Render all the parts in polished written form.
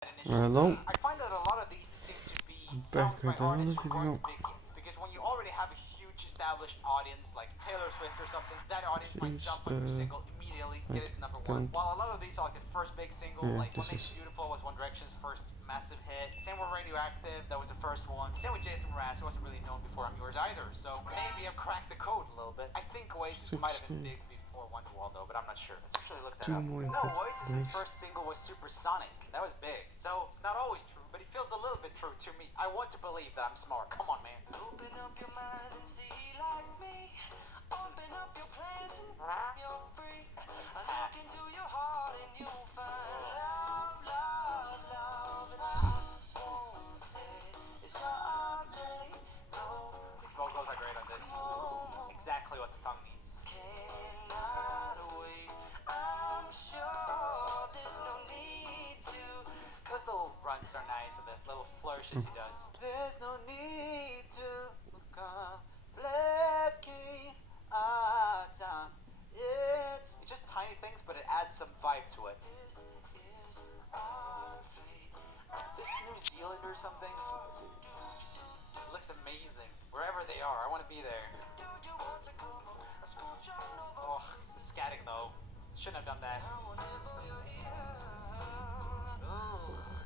Hello, I find that a lot of these seem to be back songs by with another artists who video. aren't big yet. Because when you already have a huge established audience like Taylor Swift or something, that audience This might is jump on your single immediately, get like it number one. don't While a lot of these are like the first big single, yeah. like What This Makes is You Beautiful was One Direction's first massive hit. Same with Radioactive, that was the first one. Same with Jason Mraz, who wasn't really known before I'm yours either. So maybe I've cracked the code a little bit. I think Oasis might have been 16. big before Wonderwall though, but I'm not sure. Let's actually look that Two up. more No, input Oasis's waves. first single was Supersonic. That was big. So it's not always true, but it feels a little bit true to me. I want to believe that I'm smart. Come on, man. Open up your mind and see like me. Open up your plans and you're free. Look into your heart and you'll find love, love, love. And I won't let it someday. No, these vocals are great on this. Exactly what the song needs. Cannot wait. I'm sure there's no need to. Those little runs are nice, and the little flourishes he does. There's no need to complicate our time. It's just tiny things, but it adds some vibe to it. This is our fate. Is this New Zealand or something? It looks amazing. Wherever they are, I want to be there. Oh, the scatting though. Shouldn't have done that.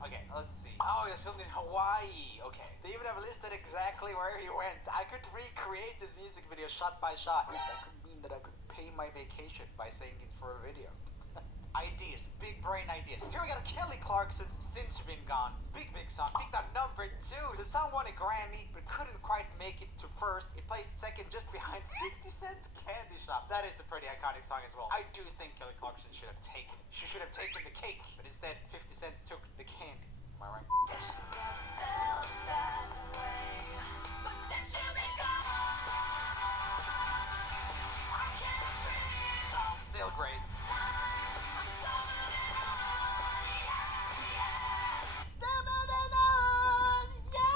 Okay, let's see. Oh, he was filmed in Hawaii. Okay. They even have listed exactly where he went. I could recreate this music video shot by shot. That could mean that I could pay my vacation by saying it for a video. Ideas, big brain ideas. Here we got Kelly Clarkson's Since You've Been Gone. Big song. Peaked on number 2. The song won a Grammy, but couldn't quite make it to first. It placed second just behind 50 Cent's Candy Shop. That is a pretty iconic song as well. I do think Kelly Clarkson should have taken it. She should have taken the cake, but instead 50 Cent took the candy. Am I right? Yes. Still great.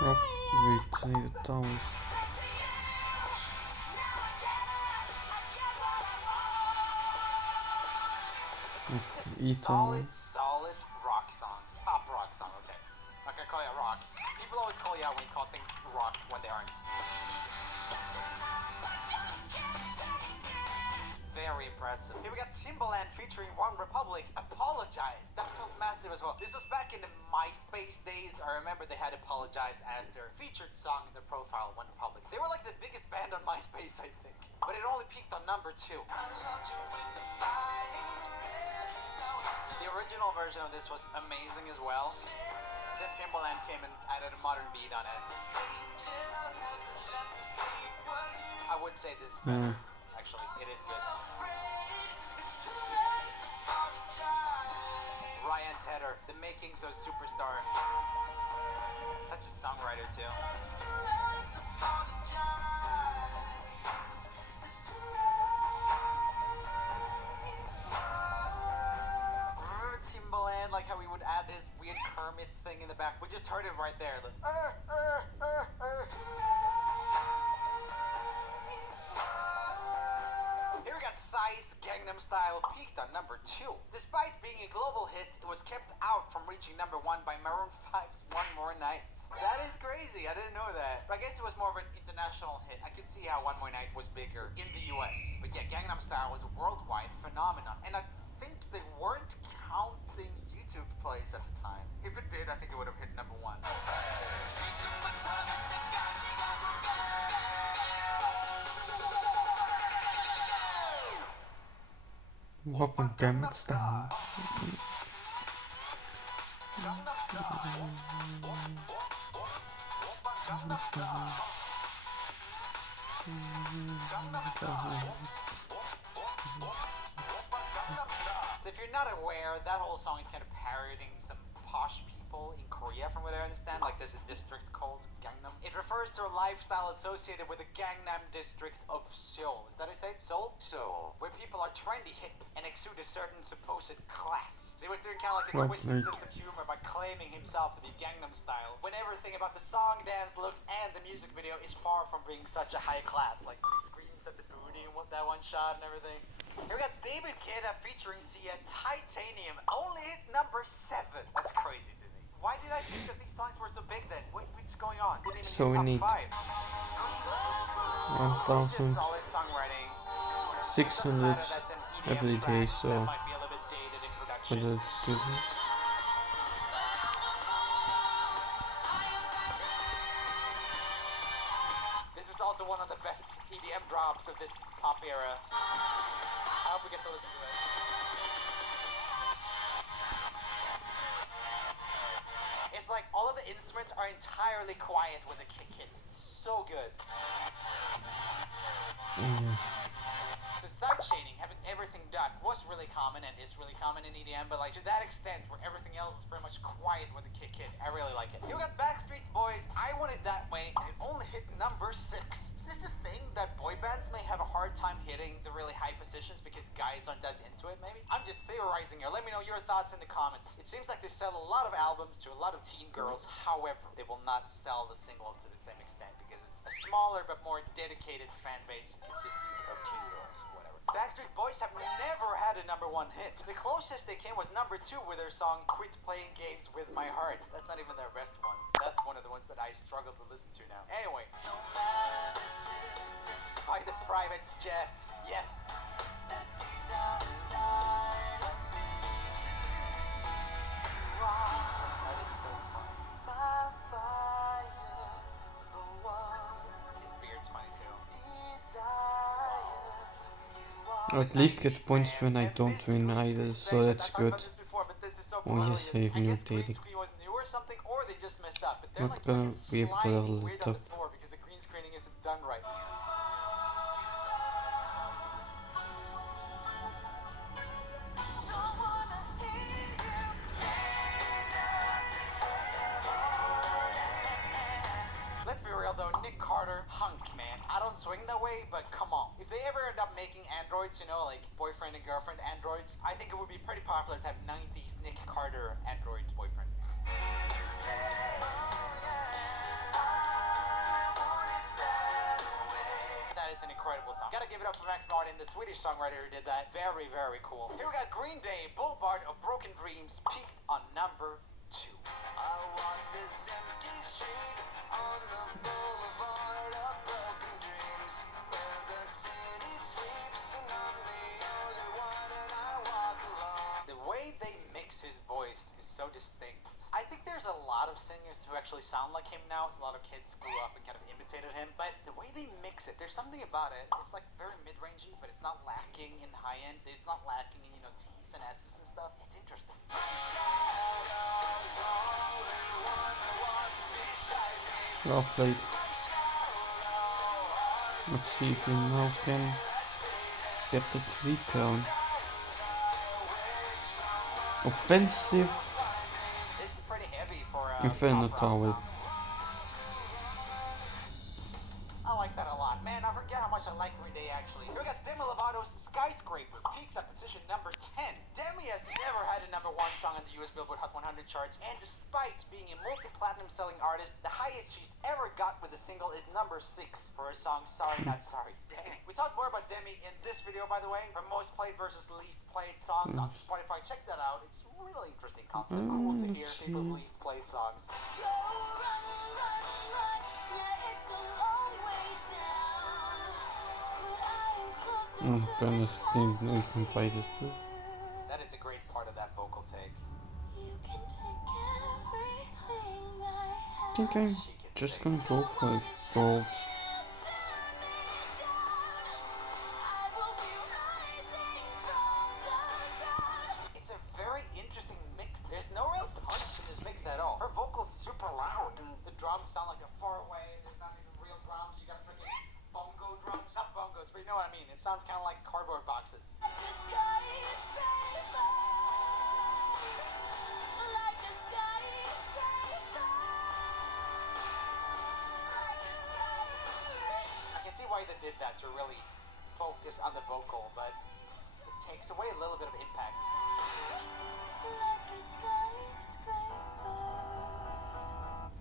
Rock with towers. Solid rock song. Pop rock song, okay. Not gonna call it rock. People always call you out when you call things rock when they aren't. Very impressive. Here we got Timbaland featuring One Republic, Apologize. That felt massive as well. This was back in the MySpace days. I remember they had Apologize as their featured song in their profile, One Republic. They were like the biggest band on MySpace, I think. But it only peaked on number 2. The original version of this was amazing as well. Then Timbaland came and added a modern beat on it. I would say this is better. Actually, it is good. Ryan Tedder, the makings of Superstar. Such a songwriter too. Remember Timbaland, like how we would add this weird Kermit thing in the back? We just heard it right there. Like, Here we got Psy's Gangnam Style peaked on number 2. Despite being a global hit, it was kept out from reaching number 1 by Maroon 5's One More Night. That is crazy, I didn't know that. But I guess it was more of an international hit. I could see how One More Night was bigger in the US. But yeah, Gangnam Style was a worldwide phenomenon. And I think they weren't counting YouTube plays at the time. If it did, I think it would have hit number 1. Whopping Gangnam Style. So if you're not aware, that whole song is kind of parodying some posh people in Korea, from what I understand. Like there's a district called Gangnam. It refers to a lifestyle associated with the Gangnam district of Seoul. Is that how you say it? Seoul? Seoul. Where people are trendy, hip, and exude a certain supposed class. So he was doing kind of like a twisted sense of humor by claiming himself to be Gangnam Style, when everything about the song, dance, looks, and the music video is far from being such a high class. Like when he screams at the booty and that one shot and everything. Here we got David Guetta featuring Sia, Titanium, only hit number 7. That's crazy to me. I think that these songs were so big then? What's going on? Didn't even So hit we top need 5. It's just solid songwriting. Doesn't 1600 matter that's an every EDM day, track so that might be a little bit dated in for production. the student. This is also one of the best EDM drops of this pop era. I hope we get to listen to it. It's like all of the instruments are entirely quiet when the kick hits. It's so good. So side chaining, having everything duck, was really common and is really common in EDM, but like to that extent where everything else is pretty much quiet when the kick hits. I really like it. You got Backstreet Boys, I Want It That Way, and it only hit number 6. Is this a thing that boy bands may have a hard time hitting the really high positions because guys aren't as into it, maybe? I'm just theorizing here. Let me know your thoughts in the comments. It seems like they sell a lot of albums to a lot of teen girls. However, they will not sell the singles to the same extent because it's a smaller but more dedicated fan base consisting of teen girls. Whatever. Backstreet Boys have never had a number 1 hit. The closest they came was number 2 with their song Quit Playing Games With My Heart. That's not even their best one. That's one of the ones that I struggle to listen to now. Anyway. By the Private Jet. Yes. That is so fun. His beard's funny too. Or at least get points when I don't win either, so that's good. Oh yes, I have new dating. Not gonna be able to level it up. Because the green screening isn't done right. Let's be real though, Nick Carter, hunk man. I don't swing that way, but come on. If they ever end up making androids, you know, like boyfriend and girlfriend androids, I think it would be pretty popular to have 90s Nick Carter android boyfriend. That is an incredible song. Gotta give it up for Max Martin, the Swedish songwriter who did that. Very, very cool. Here we got Green Day, Boulevard of Broken Dreams, peaked on number 2. I want this empty street on the boulevard of broken dreams, where the city sleeps and I'm the only one and I walk alone. The way they mix his voice is so distinct. I think there's a lot of singers who actually sound like him now. So a lot of kids grew up and kind of imitated him, but the way they mix it, there's something about it. It's like very mid-rangey, but it's not lacking in high end. It's not lacking in, you know, T's and S's and stuff. It's interesting. Well played. Let's see if we now can get the 3 crown. Offensive This is pretty heavy for a Inferno pop rock Tower. song. I like that a lot. Man, I forget how much I like Green Day actually. Here we got Demi Lovato's Skyscraper, peaked at position number 10. Demi has never had a number 1 song on the US Billboard Hot 100 charts, and despite being a multi-platinum selling artist, the highest she's ever got with a single is number 6 for her song Sorry Not Sorry. Dang. We talked more about Demi in this video, by the way. Her most played versus least played songs on Spotify. Check that out. It's a really interesting concept. Cool to hear people's least played songs. Bonus thing we can play this too. That is a great part of that vocal take. I think I'm just gonna go for gold. It's a very interesting mix. There's no real punch in this mix at all. Her vocal's super loud, and the drums sound like they're far away. They're not even real drums. You got freaking bongo drums. Not bongos, but you know what I mean. It sounds kind of like cardboard boxes. I can see why they did that, to really focus on the vocal, but it takes away a little bit of impact.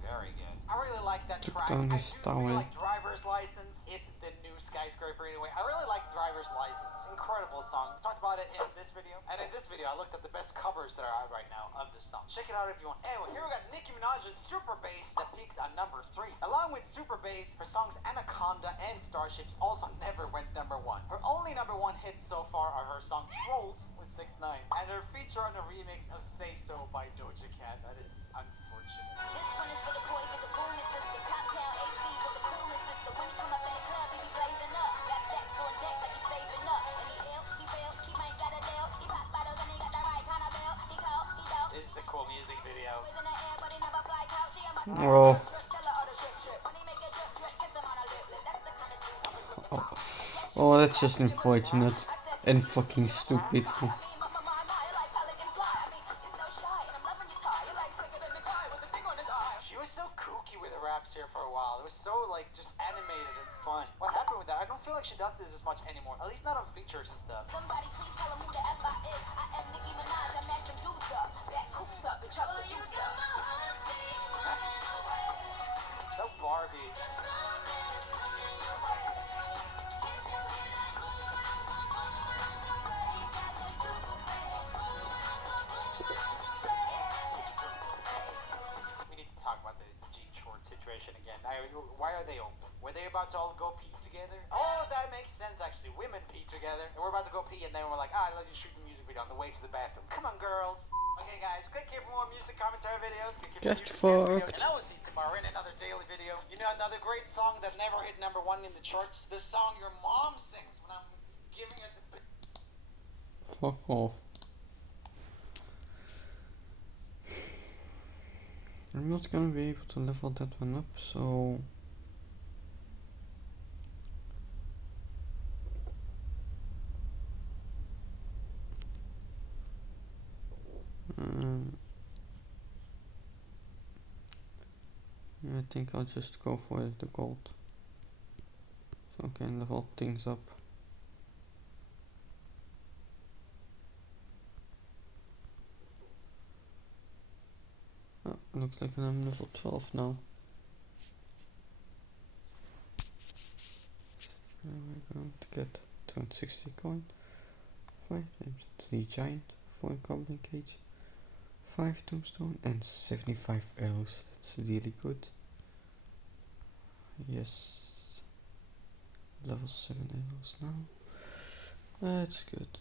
Very good. I really like that track. down I his do feel towel. like Driver's License is the new Skyscraper anyway. I really like Driver's License. Incredible song. We talked about it in this video. And in this video, I looked at the best covers that are out right now of this song. Check it out if you want. Anyway, here we got Nicki Minaj's Super Bass that peaked on number 3. Along with Super Bass, her songs Anaconda and Starships also never went number 1. Her only number 1 hits so far are her song Trolls with 6ix9ine and her feature on the remix of Say So by Doja Cat. That is unfortunate. This one is for the boys with the booming system. Top down AC with the coolest system. When he come up in the club, he be blazing up. Got stacks on deck like he's saving up. And he ill, he real, he might got a deal. He pop bottles and he got the right kind of bill. He cold, he dope. This is a cool music video. Always in the air, but he never fly couch. He a my Oh. tell her all the drip. When he make a drip, kiss him on a lip. That's the kind of dude I was looking for. Oh, that's just unfortunate and fucking stupid. She was so kooky with her raps here for a while. It was so like just animated and fun. What happened with that? I don't feel like she does this as much anymore. At least not on features and stuff. Somebody please tell him who the F I is. I am Nicki Minaj. I'm acting dudes up. Back coops up and chop the dudes up. So Barbie. We need to talk about the jean short situation again. Why are they open? Were they about to all go pee together? Oh, that makes sense actually. Women pee together. And we're about to go pee and then we're like, let's just shoot the music video on the way to the bathroom. Come on, girls. Okay, guys, click here for more music commentary videos. Click here for Get music videos. fucked. And I will see you tomorrow in another daily video. You know, another great song that never hit number 1 in the charts. The song your mom sings when I'm giving her the... Fuck off. I'm not gonna be able to level that one up, so I think I'll just go for the gold, so I can level things up. Oh, looks like I'm level 12 now. And we're going to get 260 coin, 5 times 3 giant, 4 goblin cage, 5 tombstone and 75 arrows. That's really good. Yes, level 7 arrows now. That's good.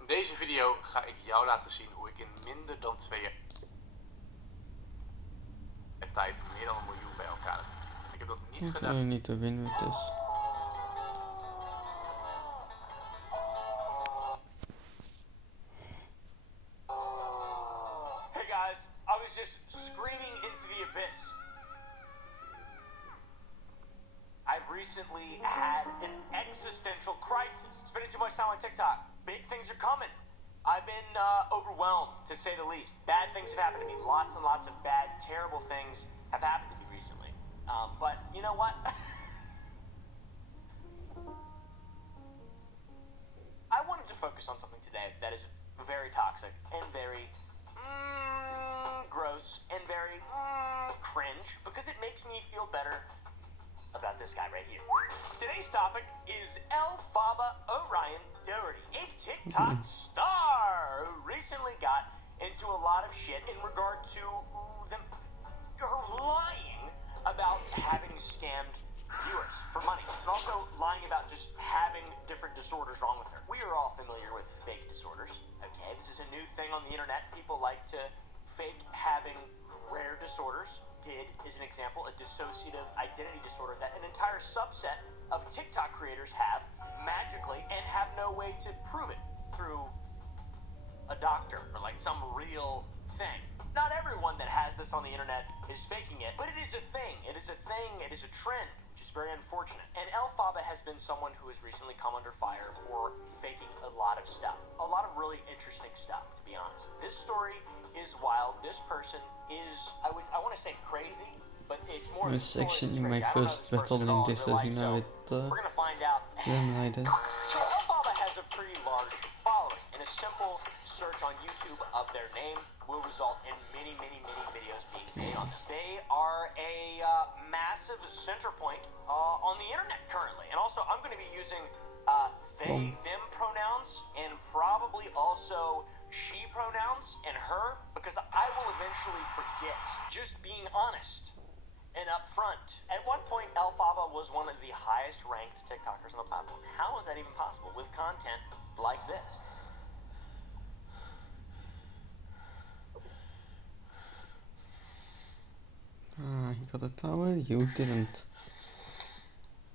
In deze video ga ik jou laten zien hoe ik in minder dan 2 jaar tijd meer dan 1 miljoen bij elkaar heb verdiend. En ik heb dat niet I gedaan. need to win with this. Hey guys, I was just screaming into the abyss. I've recently had an existential crisis. Spending too much time on TikTok. Big things are coming. I've been overwhelmed, to say the least. Bad things have happened to me. Lots and lots of bad, terrible things have happened to me recently. But you know what? I wanted to focus on something today that is very toxic and very gross and very cringe, because it makes me feel better about this guy right here. Today's topic is Elphaba Orion Doherty, a TikTok star who recently got into a lot of shit in regard to her lying about having scammed viewers for money, and also lying about just having different disorders wrong with her. We are all familiar with fake disorders. Okay, this is a new thing on the internet. People like to fake having rare disorders. DID is an example, a dissociative identity disorder that an entire subset of TikTok creators have magically and have no way to prove it through a doctor or like some real thing. Not everyone that has this on the internet is faking it, but it is a thing. It is a thing. It is a trend, which is very unfortunate. And Elphaba has been someone who has recently come under fire for faking a lot of stuff. A lot of really interesting stuff, to be honest. This story is wild. This person is, I want to say crazy, but it's more... It's actually my first battle in this, as you know, it we're gonna find out. Lemonade. So Elphaba has a pretty large following, and a simple search on YouTube of their name will result in many, many, many videos being made on them. They are a massive center point on the internet currently. And also, I'm going to be using they, them pronouns, and probably also she pronouns and her, because I will eventually forget. Just being honest and upfront. At one point, Elphaba was one of the highest ranked TikTokers on the platform. How is that even possible with content like this? He got a tower, you didn't.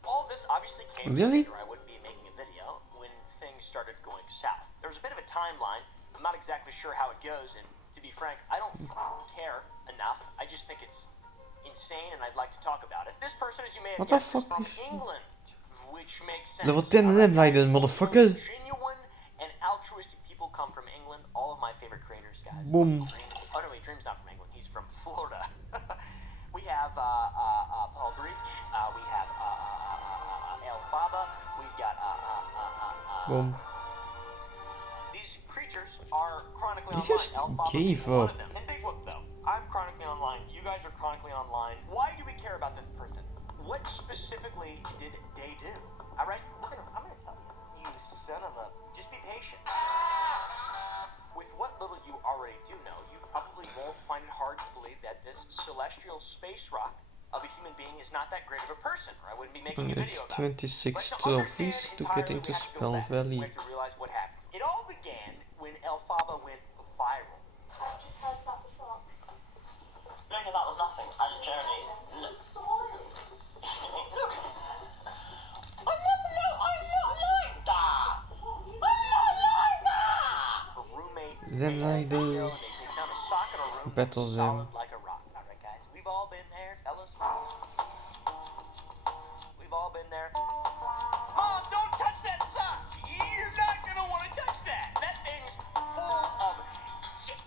All this obviously came Really? to I wouldn't be making a video when things started going south. There was a bit of a timeline. I'm not exactly sure how it goes, and to be frank, I don't care enough. I just think it's insane, and I'd like to talk about it. This person, as you may have What the guessed, is fuck from is- England, which makes sense. Level 10 Alright, and like this guys, motherfucker. Genuine and altruistic people come from England. All of my favorite creators, guys. Boom. Oh no, wait, Dream's not from England. He's from Florida. We have Paul Breach. We have Elphaba. We've got Boom. These creatures are chronically He online. just Elphaba gave being one up. of them. And big whoop though. I'm chronically online. You guys are chronically online. Why do we care about this person? What specifically did they do? All right, I'm gonna tell you. You son of a. Just be patient. With what little you already do know, you probably won't find it hard to believe that this celestial space rock of a human being is not that great of a person, or I wouldn't be making a video about it. 26 But to trophies understand to entirely, get into we have to go Spell back. Valley. We have to realize what happened. It all began when Elphaba went viral. I just heard about the sock. Look, that was nothing. And Jeremy, look. Look. I'm not like that. I'm not like that. Her roommate Then made a I do video, and they found a sock in her room battle that's them. solid like a rock. All right, guys, we've all been there, fellas. We've all been there. Mom, don't touch that sock. You're not gonna want to touch that. That thing's full of shit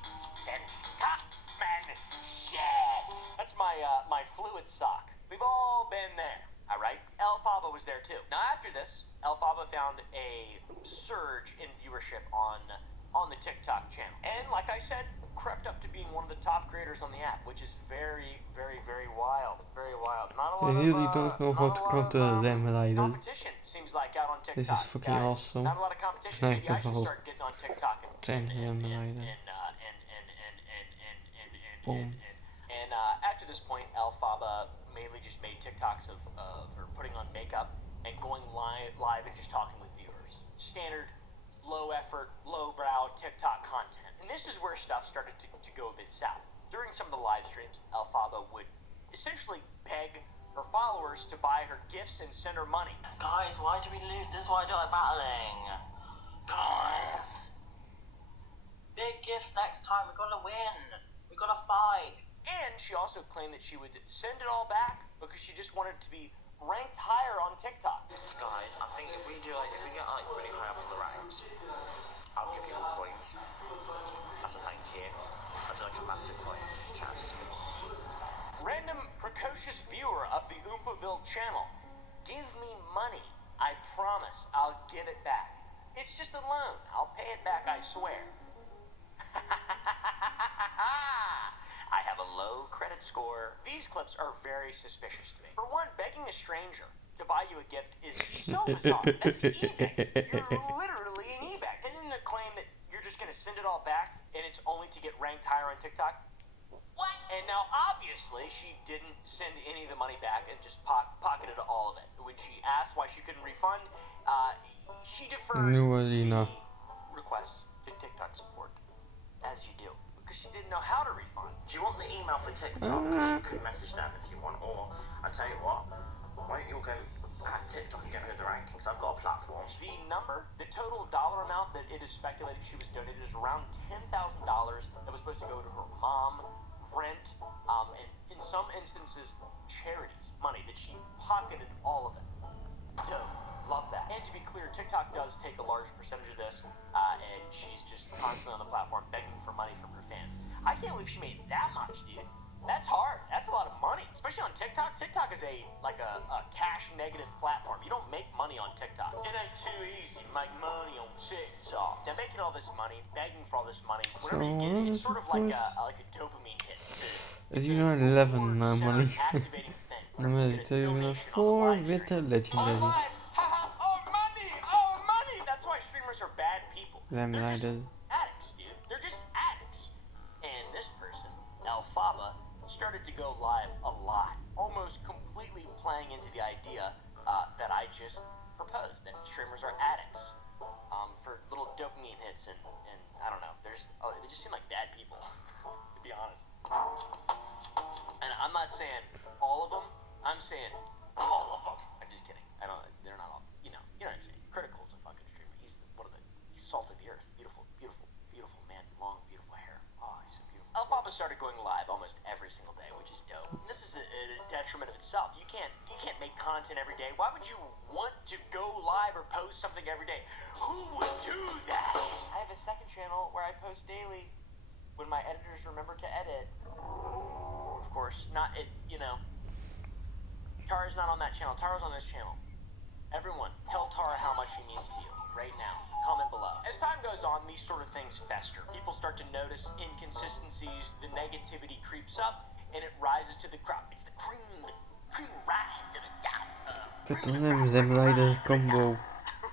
and cotton shit. That's my fluid sock. We've all been there. All right. Elphaba was there too. Now after this, Elphaba found a surge in viewership on the TikTok channel, and like I said, crept up to being one of the top creators on the app, which is very, very, very wild. Very wild. Not a lot I of, really don't know how not to a lot counter of, them either. competition seems like out on TikTok. This is fucking guys. awesome. Not a lot of competition. Maybe I should Sniper start getting on TikTok and Boom. and after this point, Elphaba mainly just made TikToks of her putting on makeup and going live and just talking with viewers. Standard, low effort, low brow TikTok content. And this is where stuff started to go a bit south. During some of the live streams, Elphaba would essentially beg her followers to buy her gifts and send her money. Guys, why do we lose? This is why I don't like battling. Guys. Big gifts next time. We're gonna win. We're gonna fight. And she also claimed that she would send it all back because she just wanted to be ranked higher on TikTok. Guys, I think if we get like really high up on the ranks, I'll give you all coins. As a thank you. I'd like a massive coin chest. Random precocious viewer of the Oompaville channel. Give me money. I promise I'll give it back. It's just a loan. I'll pay it back, I swear. I have a low credit score. These clips are very suspicious to me. For one, begging a stranger to buy you a gift is so bizarre. That's eBay. You're literally an eBay. And then the claim that you're just going to send it all back and it's only to get ranked higher on TikTok. What? And now, obviously, she didn't send any of the money back and just pocketed all of it. When she asked why she couldn't refund, she deferred Arena. the requests to TikTok support, as you do, because she didn't know how to refund. Do you want the email for TikTok? Because you could message them if you want. Or, I tell you what, why don't you go at TikTok and get rid of the rankings? I've got a platform. The total dollar amount that it is speculated she was donated is around $10,000 that was supposed to go to her mom, rent, and in some instances, charities, money that she pocketed all of it. Dope. Love that. And to be clear, TikTok does take a large percentage of this, and she's just constantly on the platform begging for money from her fans. I can't believe she made that much, dude. That's hard. That's a lot of money, especially on TikTok. TikTok is a cash negative platform. You don't make money on TikTok. It ain't too easy to make money on TikTok. Now making all this money, begging for all this money, whatever you get, it's sort of like a dopamine hit. As you know, 11 normally. Activating thing. Nummer 204 with the legendary. Oh money! That's why streamers are bad people. They're just addicts, dude. They're just addicts. And this person, Alfaba, started to go live a lot, almost completely playing into the idea that I just proposed, that streamers are addicts for little dopamine hits, and I don't know, they just seem like bad people, to be honest. And I'm not saying all of them, I'm saying all of them. I'm just kidding. They're not all, you know what I'm saying. Critical's a fucking streamer. He's salt of the earth. Beautiful man, long, beautiful hair. Oh, he's so beautiful. Alfaba started going live almost every single day, which is dope. And this is a detriment of itself. You can't make content every day. Why would you want to go live or post something every day? Who would do that? I have a second channel where I post daily when my editors remember to edit. Of course, not it. Tara's not on that channel. Tara's on this channel. Everyone, tell Tara how much she means to you right now. Comment below. As time goes on, these sort of things fester. People start to notice inconsistencies, the negativity creeps up, and it rises to the crop. It's the cream rise to the top. Zemleider combo.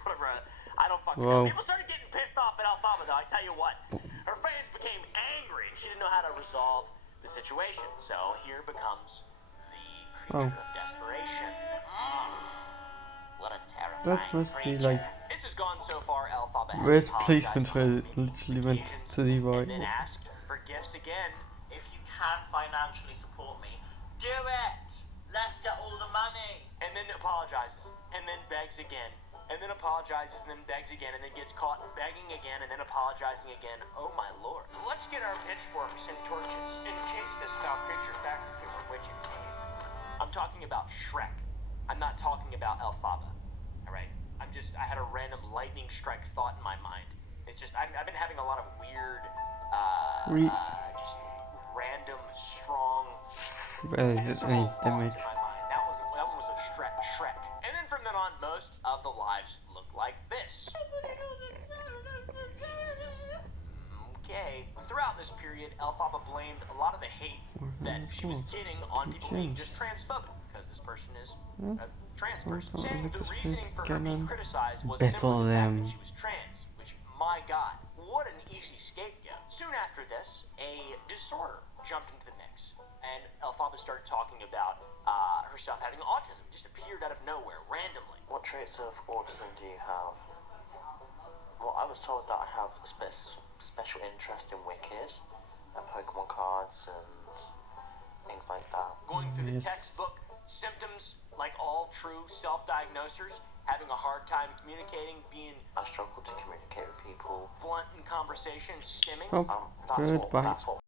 Whatever. I don't fucking Whoa. know. People started getting pissed off at Alfaba, though. I tell you what. Her fans became angry, and she didn't know how to resolve the situation. So here becomes the creature of desperation. What a terrifying That must be creature. like This has gone so far, Alfaba has weird apologized placement for it. many Literally went occasions, to the and then right. asked for gifts again. If you can financially support me, do it. Let's get all the money. And then apologizes, and then begs again, and then apologizes, and then begs again, and then gets caught begging again, and then apologizing again. Oh my lord. Let's get our pitchforks and torches and chase this foul creature back to from which it came. I'm talking about Shrek. I'm not talking about Alfaba. Alright? I had a random lightning strike thought in my mind. It's just, I've been having a lot of weird, just random, strong Any damage. in my mind. That one was a Shrek. And then from then on, most of the lives look like this. Okay. Throughout this period, Alfaba blamed a lot of the hate that she was getting on people being just transphobic, because this person is a trans person. Saying the reasoning for her being criticized was simply the fact that she was trans, which, my god, what an easy scapegoat. Soon after this, a disorder jumped into the mix, and Alfaba started talking about herself having autism. It just appeared out of nowhere, randomly. What traits of autism do you have? Well, I was told that I have a special interest in Wicked and Pokemon cards and things like that. Going through the textbook, symptoms like all true self-diagnosers, having a hard time communicating, being I struggle to communicate with people. blunt in conversation, stimming. Oh, That's goodbye. what